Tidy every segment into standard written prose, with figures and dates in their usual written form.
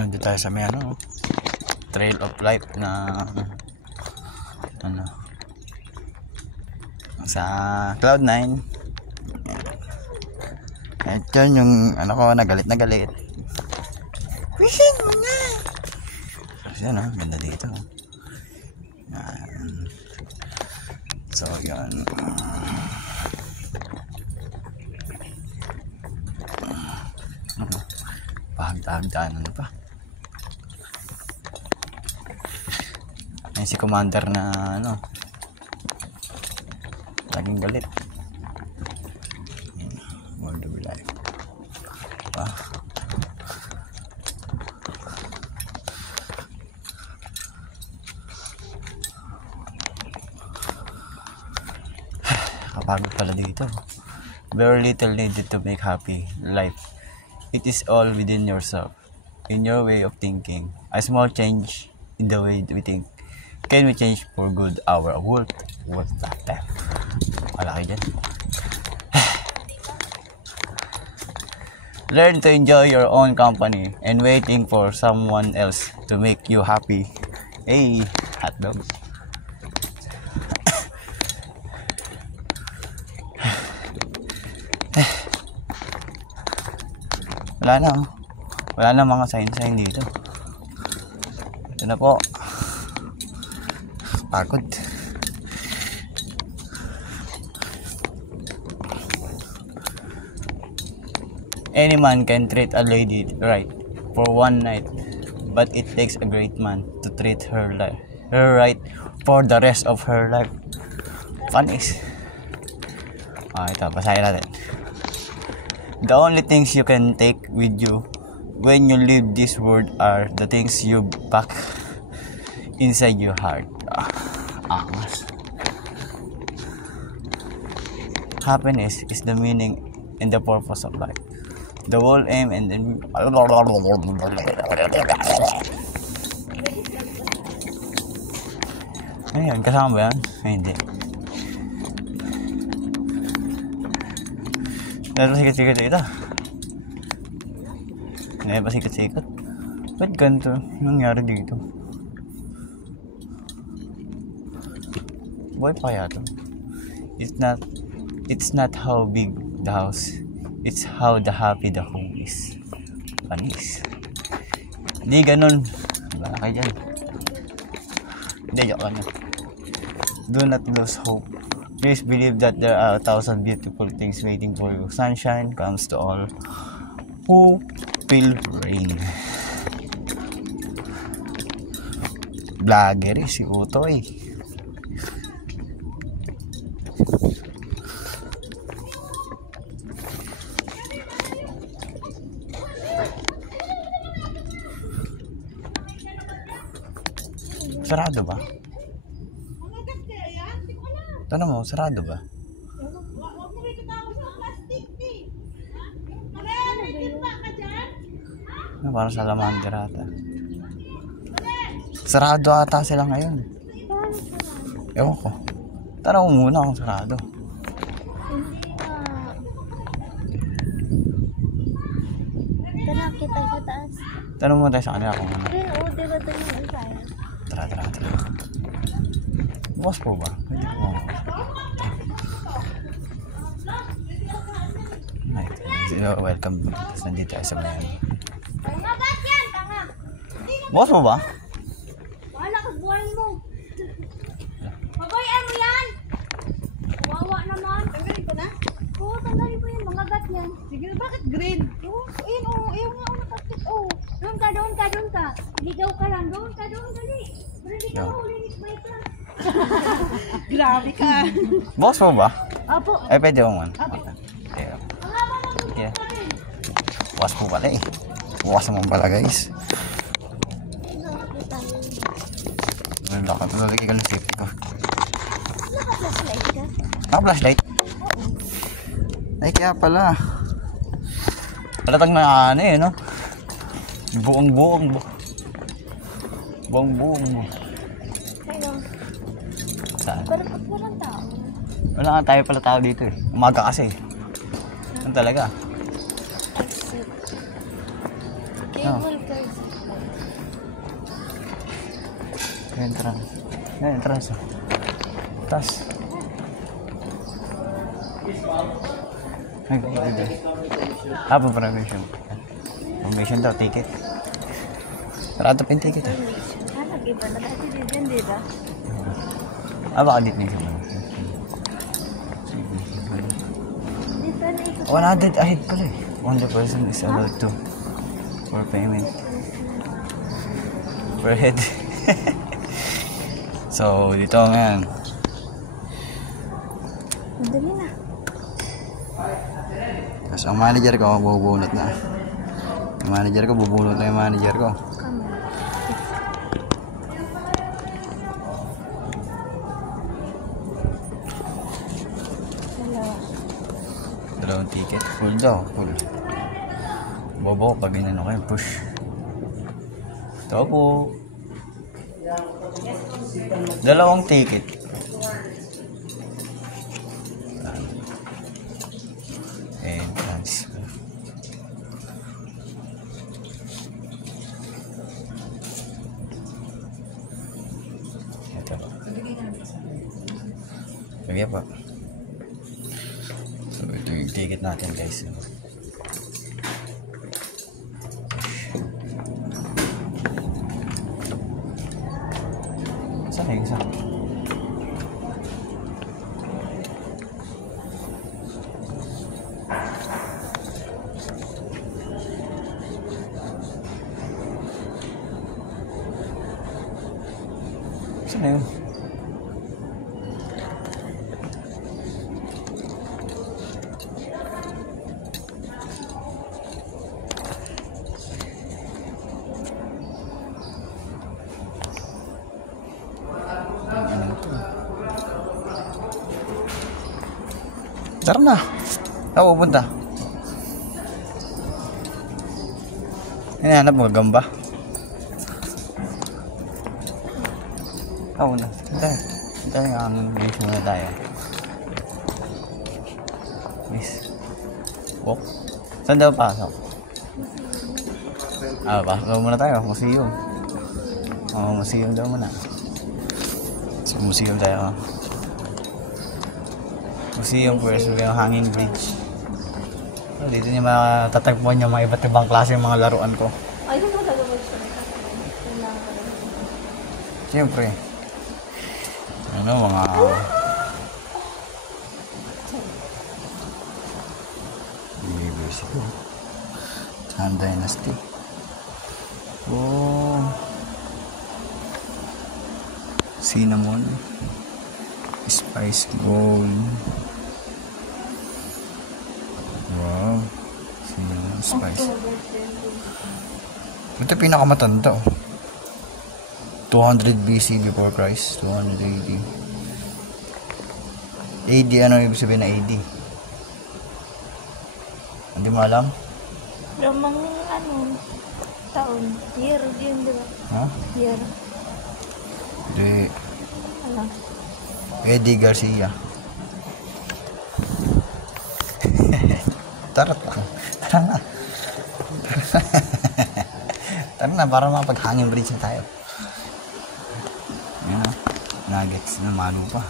Nandito tayo sa may ano, Trail of Life na ano, sa Cloud9. Ito yung ano ko, nagalit na galit. Wishin mo na. Kasi ano, ganda dito. So yun. Pahagdaan ano pa. Ayan si Commander na ano, laging galit. World of Life pa. Kapagod pala dito. Very little needed to make happy life. It is all within yourself, in your way of thinking. A small change in the way we think can we change for good our world. What's that? Wala kayo dyan. Learn to enjoy your own company and waiting for someone else to make you happy. Hey, hot dogs. Wala na mga sign dito. Ito na po. Pagod. Any man can treat a lady right for one night, but it takes a great man to treat her right for the rest of her life. Funnies. Ito, basahin natin. The only things you can take with you when you leave this world are the things you pack inside your heart. Angas. Happiness is the meaning and the purpose of life. The whole aim and then ayun, kasama ba yan? Ay, hindi. Pero sikat-sikat ito. Ngayon pa sikat-sikat. Ba't ganito nangyari dito? Buhay pa kaya ito? It's not how big the house, it's how the happy the home is. Panis. Hindi ganun. Wala kayo dyan. Hindi, joke lang. Do not lose hope. Please believe that there are 1,000 beautiful things waiting for you. Sunshine comes to all who feel rain. Vlogger si Utoy. Sarado ba? Tanong mo, sarado ba? Parang salamander ata. Sarado ata sila ngayon. Ewan ko. Tanong mo muna kung sarado. Tara, kita sa taas. Tanong mo tayo sa kanila kung ano. Diba ito yung isa? Tara. Bukas po ba? Welcome. Nandito tayo sa bayan. Bukas mo ba? Wala ka buhay mo. Magoy, ano yan? Wawa naman. Tanggalin ko na? Oo, tanggalin ko yan. Mga gat yan. Sige, bakit green? Ayaw nga ako nakakit. Doon ka. Ligaw ka lang. Doon ka, dali. Linis ba ito? Grabe ka. Bukas mo ba? Apo. Ay, pwede mo man. Apo. Okay. Bukas mo pala eh. Bukas naman pala guys. Lalaki ka ng safety ko. Naka-flashlight ka? Naka-flashlight? Ay, kaya pala. Palatang na ano eh, no? Buong-buong mo. Ayun. Saan? Pero ba't walang tao? Wala nga tayo pala tao dito eh. Umaga kasi. Ano talaga? Cable cars. entrance. Yan, entrance. Tas. Apa permission? Permission daw, ticket. Sarado pa yung ticket eh. Nag-iba na dati din, di ba? Baka dito na siya. Dito na ikot. 100 ahead pala eh. Only person is allowed to for payment. Per head. So, dito ngayon. Madali na. Tapos ang manager ko, bubunot na. Yung manager ko, bubunot na yung manager ko. Dalawang ticket. Full daw, full. Bobo, pag inano kayo, push. Ito po. Dalawang ticket. And transfer. Ito. Sige pa. So, ito yung ticket natin, guys. Saan na yung isa? Saan na yun? Tara na. Saan pupunta? Hinahanap mo gagamba? Oo na. Dahil ang bilis muna tayo. Miss. Walk. Saan daw pasok? Pasok daw muna tayo. Museum. Museum daw muna. So, museum tayo. Museum first, yung hanging bridge. So, dito niya matatagpuan yung mga iba't ibang klase yung mga laruan ko. Ay, ito mo talaga siya. Siyempre. Ano, mga... University. Han Dynasty. Oh. Cinnamon. Spice Gold. Wow. Cinnamon Spice. Ito pinakamatanda. 200 BC before Christ. 200 AD. AD, ano ibig sabihin na AD? Hindi mo alam? Ramang taon. Year yun, di ba? Ha? Year. Hindi. Alam. Eddie Garcia. Tara lang. Tara na. Tara na, para mapag-hanging bridge na tayo. Yan na. Nuggets na malo pa.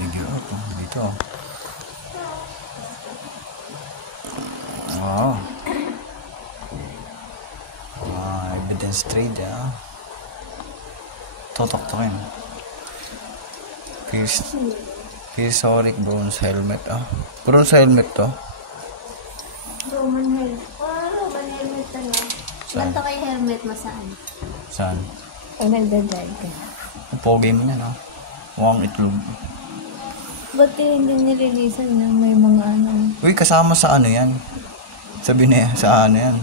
Figure out. Dito. Wow. Evidence trade, Totok-tokin. Prehistoric bronze helmet, Bronze helmet to. Roman helmet. Roman helmet na. Saan? Ganto kay helmet mo saan? Saan? Pag nagdadrive ka. Pogi mo yan, Mukhang itlog. Ba't hindi nililisan na may mga Uy, kasama sa ano yan? Sabi na yan, sa ano yan?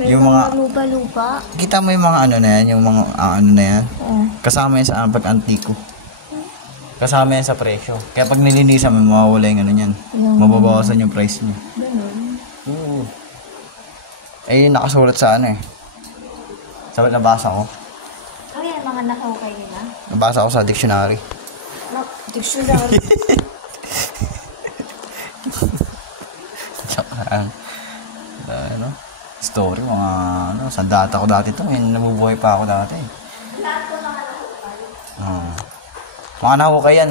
May Yung mga lupa-lupa. Kita mo yung mga ano na yan, yung mga ano na yan? Kasama yan sa pag-antiko. Kasama yan sa presyo. Kaya pag nilinisan mo, mawawala yung ano yan. Mababawasan yung price niya. Ganun. Oo. Eh, nakasulat sa ano Sabi, nabasa ko. Ano yan, mga nakaukay nila? Nabasa ko sa dictionary. Dictionary. Tsaka, ano? story, mga ano, sandata ko dati to. Ngayon nabubuhay pa ako dati. Lahat ko naman ako. Mga nahukay yan.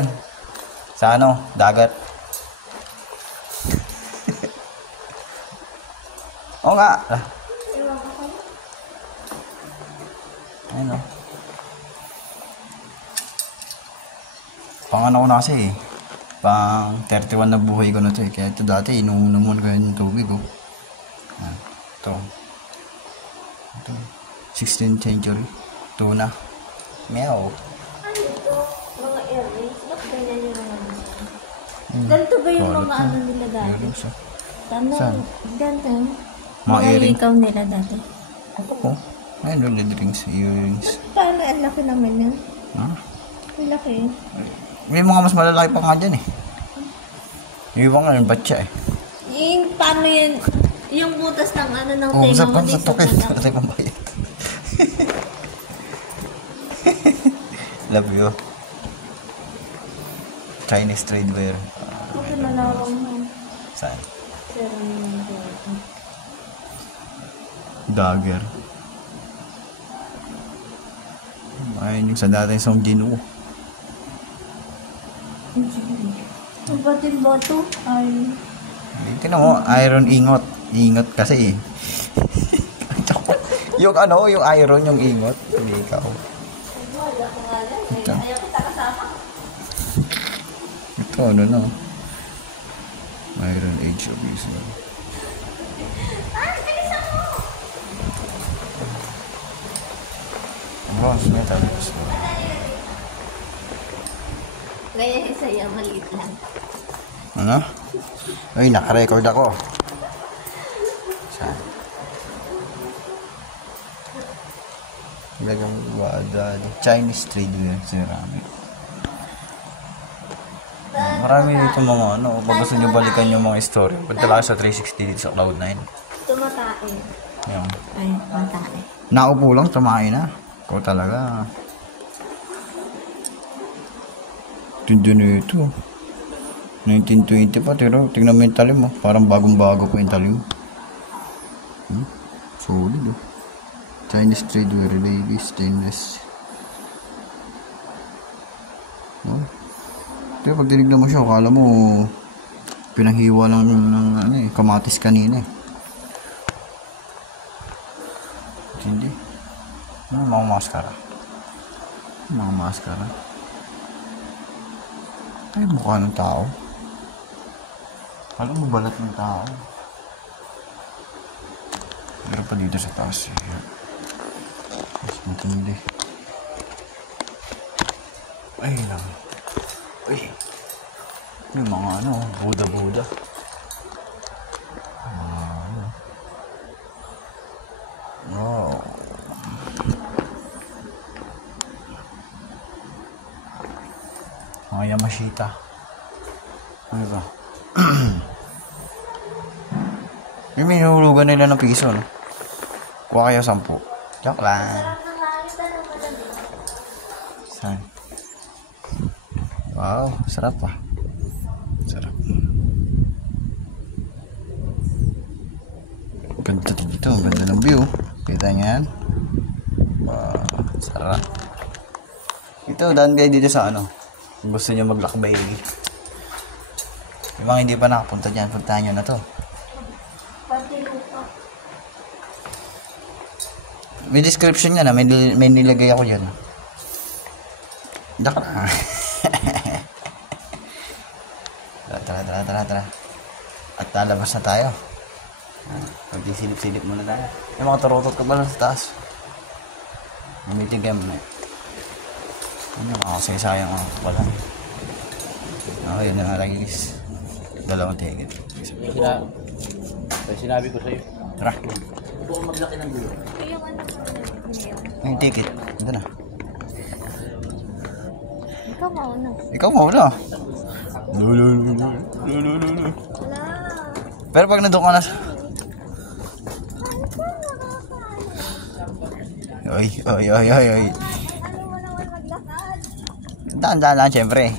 Sa ano, dagat. Oo nga. Ewan ko kayo. Ayun o. Pang ano ko na kasi eh. Pang 31 na buhay ko na to eh. Kaya ito dati, inuunamuan ko yung tubig oh. Ito. Ito. 16th century. Tuna. Meow. Ano ito? Mga earrings? Ba't ganyan yung mga ganito ba yung mga ano nila dati? Earrings oh. Tama. Saan? Ganito. Mga earrings. ikaw nila dati. Ako po. Ayun, red rings, earrings. Paano? Ang laki naman yun. Ha? Ang laki. May mga mas malalaki pa nga dyan eh. Yung iba nga, yung batya eh. Yung paano yun? Yung butas ng ano ng Oo, tenga sa mo. pang sa tukit. Ito yung pambayad. Love you. Chinese streetwear. Okay, malawang mo. Saan? Pero Dagger. Ayun yung sa dati yung Song Jin-woo. ang bating bato ay Tingnan mo, iron ingot. Ingot kasi eh. Yung ano, yung iron, yung ingot. Hindi ikaw. wala ko nga lang. Ito. Ayaw kita kasama. Ito, ano na. Iron Age of Israel. Bilisan mo! Bronze metal. Kaya sa'yo, maliit lang. Ano? Ay, naka-record ako. Saan? Talagang wada. Chinese streetwear ceramic. Marami dito mga ano. Pag gusto nyo balikan yung mga story, punta lang sa 360 dito sa Cloud9. Tumatae. Yan. Ay, matae. Naupo lang, tumain na. Ikaw talaga. Tindi na ito. 1920 pa, pero tingnan mo yung talim mo. Parang bagong-bago pa yung talim. Solid oh. Chinese streetwear, ladies, stainless. Oh. Pero pag tinignan mo siya, akala mo pinanghiwa lang ng ano, kamatis kanina eh. Hindi. Mga maskara. Mga maskara. Ay, mukha ng tao. Alam mo, balat ng tao. Meron pa dito sa taas. Mas matindi. Ay, lang. Ay. May mga ano, Buda-Buda. Wow. Mga Yamashita. Ano ba? Yung minulugan nila ng piso, no? Kuha kayo 10. Joke lang. Saan? Wow, sarap pa. Sarap. Ganda dito. Ganda ng view. Kita nyo yan? Wow, sarap. Ito, daan kayo dito sa ano. Kung gusto nyo maglakbay. Yung mga hindi pa nakapunta dyan, puntahan nyo na to. May description yan, may nilagay ako dyan. Dak na. Tara. At lalabas na tayo. Pagdisilip-silip muna tayo. Yung mga turutot ka pala sa taas. Mamitigam na eh. Ano makakasayang ako pala. Okay, yun na nga lang guys. Dalawang ticket. Sinabi ko sa'yo. Tara. Huwag kang maglaki ng dulo. Yung ano ko Yung ticket. Ito na. ikaw mauna. Ikaw mauna. Lulu. Wala. Pero pag nandun ka na sa... Ay. Ano mo naman maglakad? Daan lang, syempre.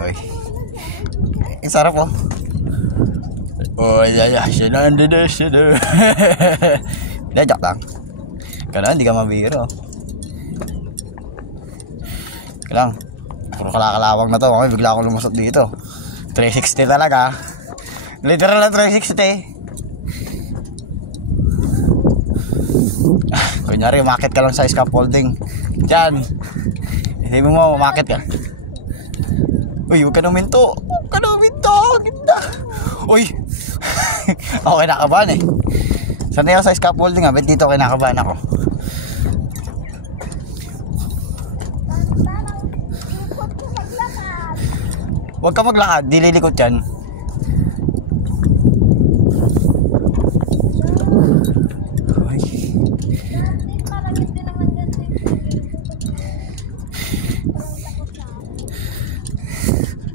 Ay. Ang sarap oh. Oh, yeah, siya na. Hindi, joke lang. Kailangan, hindi ka mabiro. Kailangan. Puro kalakalawang na to. Okay, bigla akong lumusot dito. 360 talaga. Literal na 360. Kunyari, umakit ka lang sa scaffolding. Diyan. Hindi mo umakit ka. Uy, huwag ka numinto. Huwag ka numinto. Ganda. Uy. Ako kinakabahan eh. Sanay ako sa scaffolding ha. Ba't dito kinakabahan ako? Huwag ka maglakad. Dililikot yan. Uy.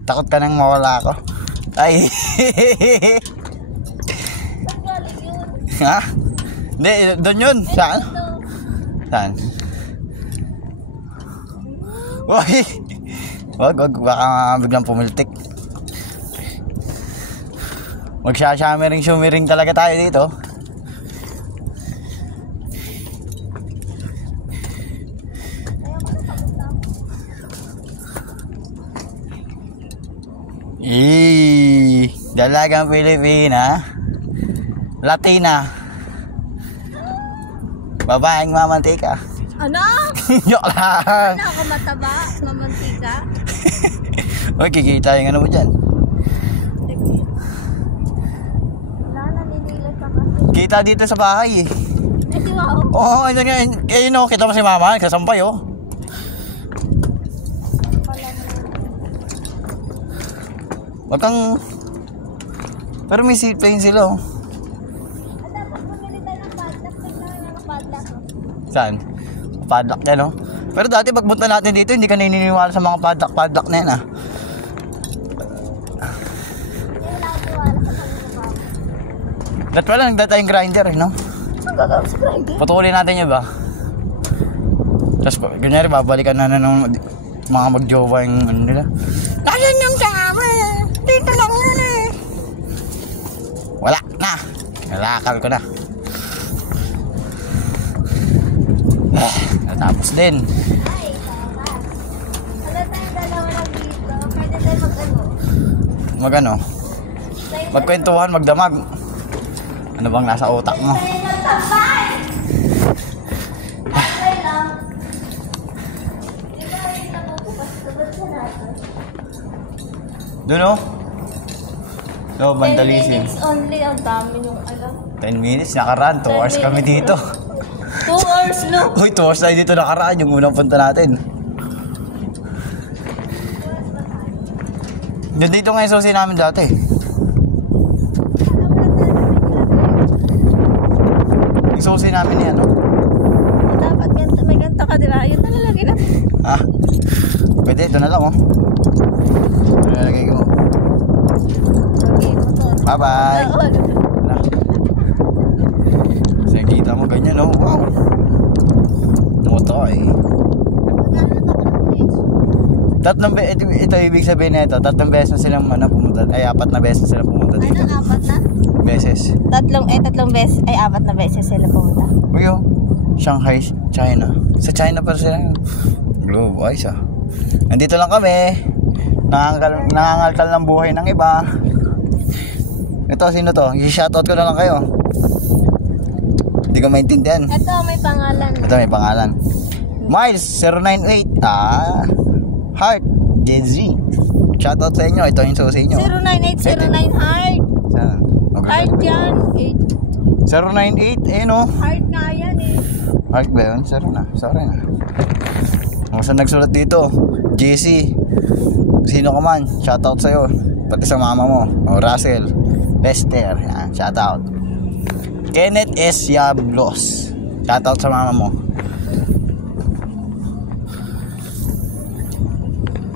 Takot ka nang mawala ako. Ay. Ha? Hindi, doon yun. Saan? Saan? Uy. Wag, baka biglang pumiltik. Magsha-shammering talaga tayo dito. Dalagang Pilipina. Latina. Babaeng mamantika. Ano? Joke lang. Ano ako mataba? Mamantika? Uy, kikita yung ano mo dyan. Wala, naninilat ka kasi. Kita dito sa bahay eh. Eh, di ba? Oo, ayun nga. Ayun o, kita mo si mama. Kasampay oh. Wag kang... Pero may seatplane sila oh. Dapat bumili tayo ng padlock. Tignan na ng padlock. Saan? Padlock yan oh. Pero dati pagbunta natin dito, hindi ka naniniwala sa mga padlock na yan ah. Wala akong tiwala sa panginoon. Dat pala, nagdata yung grinder eh, no? Ang gagawin sa grinder? Putulin natin yun ba? Tapos, kunyari, babalikan na ng mga mag-jowa yung ano nila. Nasaan yung sama? Dito lang yun eh. Wala na. Nalakal ko na. Natapos din. Ay, tama. Wala tayong dalawa lang dito. Pwede tayo mag-ano? Mag-ano? Magkwentuhan, magdamag. Ano bang nasa utak mo? Tayo magtambay! Tambay lang. Di ba rin nakukupas ka ba sa natin? Doon oh. So, 10 vandalism. minutes only. Ang dami yung alam. 10 minutes, nakaraan. 2 hours kami dito. 2 hours, look. Uy, 2 hours tayo dito nakaraan. Yung unang punta natin. Doon dito nga yung susi namin dati. Yung susi namin yan, no? Dapat ganito, may ganito ka dila. Yun na lalagay na. Ah, pwede. Ito na lang, oh. Ito na lagay ko. Okay, motor. Bye-bye. Oo, ano? Kasi kita mo ganyan, oh. Wow. Moto, eh. Magkano na ka ng presyo? Ito ibig sabihin na ito. 3 beses na silang pumunta. Ay, 4 na beses na sila pumunta dito. Ano, 4 na? Beses. 3 beses, ay 4 na beses sila pumunta. Uy, oh. Shanghai, China. Sa China pa sila. Globe, ayos ah. Nandito lang kami. Nangangalkal ng buhay ng iba. Ito, sino to? I-shoutout ko na lang kayo. Hindi ko maintindihan. Ito, may pangalan. Ito, may pangalan. Miles 098. Heart JZ. Shoutout sa inyo. Ito yung susi nyo. 09809 heart. Saan? Okay. Heart yan. 098. Ayun oh. Heart nga yan eh. Heart ba yun? Sorry na. Kung saan nagsulat dito? JC. Sino ka man? Shoutout sa'yo. Pati sa mama mo. O Russell. Lester. Yan. Shoutout. Kenneth S. Yablos. Shoutout sa mama mo.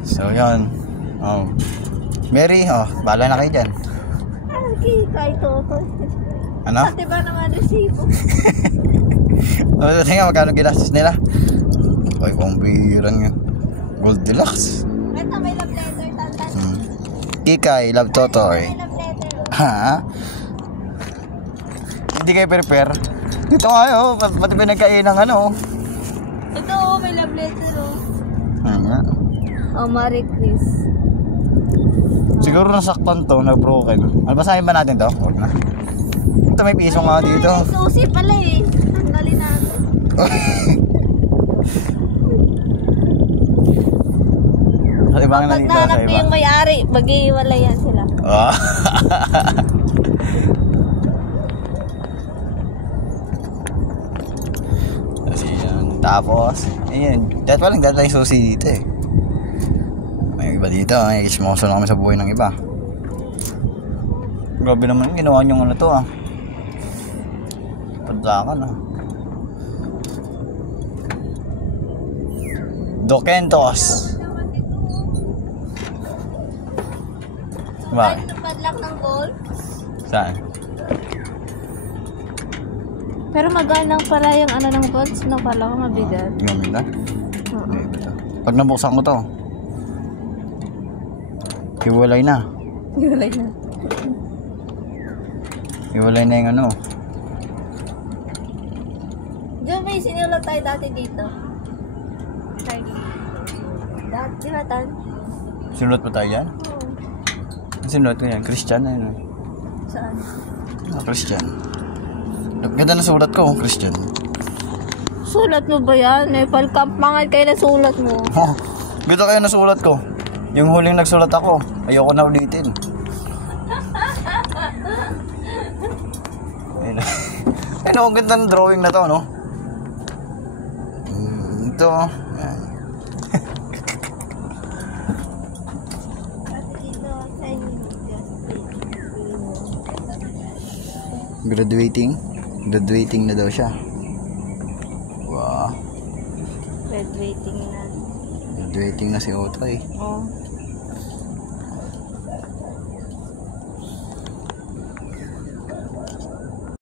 So yun. Oh. Mary, bahala na kayo dyan. Ang kika ito. Ano? Pati ba naman resibo? Tingnan magkano ginastos nila. Ay, pambirang yun. Gold Deluxe. Ito, may love letter. Tantan. Kikay, Love Totoy. May love letter. Ha? Hindi kayo prepare? Dito nga yun, pati pinagkain ng ano. Ito, oh, may love letter, oh. Nga. Oh, Marie Chris. Siguro nasaktan to, na-broken. Basahin ba natin to? Huwag na. Ito may piso nga dito. Ay, susi pala eh. Tanggalin natin. Sa ibang Pag nandito sa nahanap mo iba. yung may-ari, mag-iwalayan sila. Ah. Kasi yan. Tapos, ayun. Dahil walang dahil tayong susi dito eh. May iba dito. May ismoso na kami sa buhay ng iba. Grabe naman yung ginawa niyong ano to ah. Padlakan ah. Dokentos. Bakit? Ito padlock ng gold. Saan? Pero magalang pala yung ano ng bolts, no? Pala ko mabigat. Gamit na? Pag nabuksan ko to, hiwalay na. Iwalay na. Hiwalay na yung ano. Diyo may sinulat tayo dati dito. Dati, di ba tan? Sinulat pa tayo yan? Sinulat ko yan. Christian na yun. Saan? Christian. Ganda na sulat ko, Christian. Sulat mo ba yan? May palcamp mangal kayo na sulat mo. Oh, ganda kayo na sulat ko. Yung huling nagsulat ako, ayoko na ulitin. Ayun. Ayun, ang ganda ng drawing na to, no? Ito. Ayan. Graduating na daw siya. Wow. Red waiting na. Graduating na si Otoy. Oh.